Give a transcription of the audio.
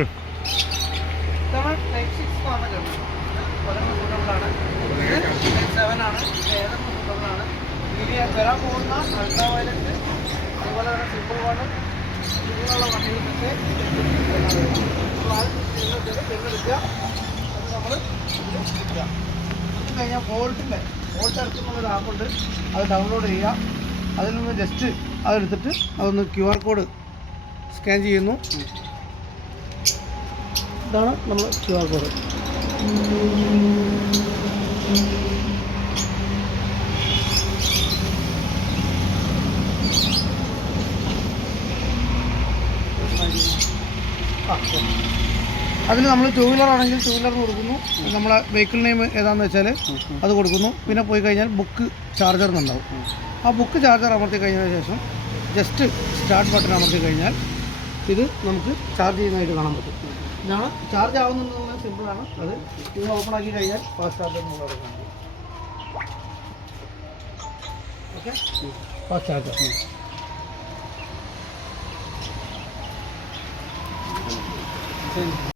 ഇതാണ് ടൈപ്പ് 6 ആണ് കേട്ടോ. ഒരെണ്ണം സൂട്ടബിളാണ്, ടൈപ്പ് 7 ആണ്, ഏതെണ്ണം സൂട്ടബിളാണ്. ഇനി വരാൻ പോകുന്ന അൾട്രാ വയലറ്റ് അതുപോലെ തന്നെ സിമ്പിൾ വണ്ണ് ഇങ്ങനെയുള്ള വണ്ടികൾക്കൊക്കെ തെരഞ്ഞെടുക്കുക. അത് നമ്മൾ എടുക്കുക. അത് കഴിഞ്ഞാൽ വോൾട്ട് അടുത്തുള്ളൊരു ആപ്പുണ്ട്, അത് ഡൗൺലോഡ് ചെയ്യുക. അതിൽ നിന്ന് ജസ്റ്റ് അതെടുത്തിട്ട് അതൊന്ന് QR കോഡ് സ്കാൻ ചെയ്യുന്നു. ഇതാണ് നമ്മൾ QR കോഡ്. അതിന് നമ്മൾ ടൂ വീലർ ആണെങ്കിൽ ടൂ വീലറിന് കൊടുക്കുന്നു. നമ്മളെ വെഹിക്കിൾ നെയിം ഏതാണെന്ന് വെച്ചാൽ അത് കൊടുക്കുന്നു. പിന്നെ പോയി കഴിഞ്ഞാൽ ബുക്ക് ചാർജർ എന്നുണ്ടാവും. ആ ബുക്ക് ചാർജർ അമർത്തി കഴിഞ്ഞതിന് ശേഷം ജസ്റ്റ് സ്റ്റാർട്ട് ബട്ടൺ അമർത്തി കഴിഞ്ഞാൽ ഇത് നമുക്ക് ചാർജ് ചെയ്യുന്നതായിട്ട് കാണാൻ പറ്റും. ഇതാണ് ചാർജ് ആവുന്നുണ്ടെന്നുള്ളത് സിമ്പിളാണ്. അത് നിങ്ങൾ ഓപ്പൺ ആക്കി കഴിഞ്ഞാൽ ഫാസ്റ്റ് ചാർജർ നമ്മളവിടെ കാണും. Okay, fast charger.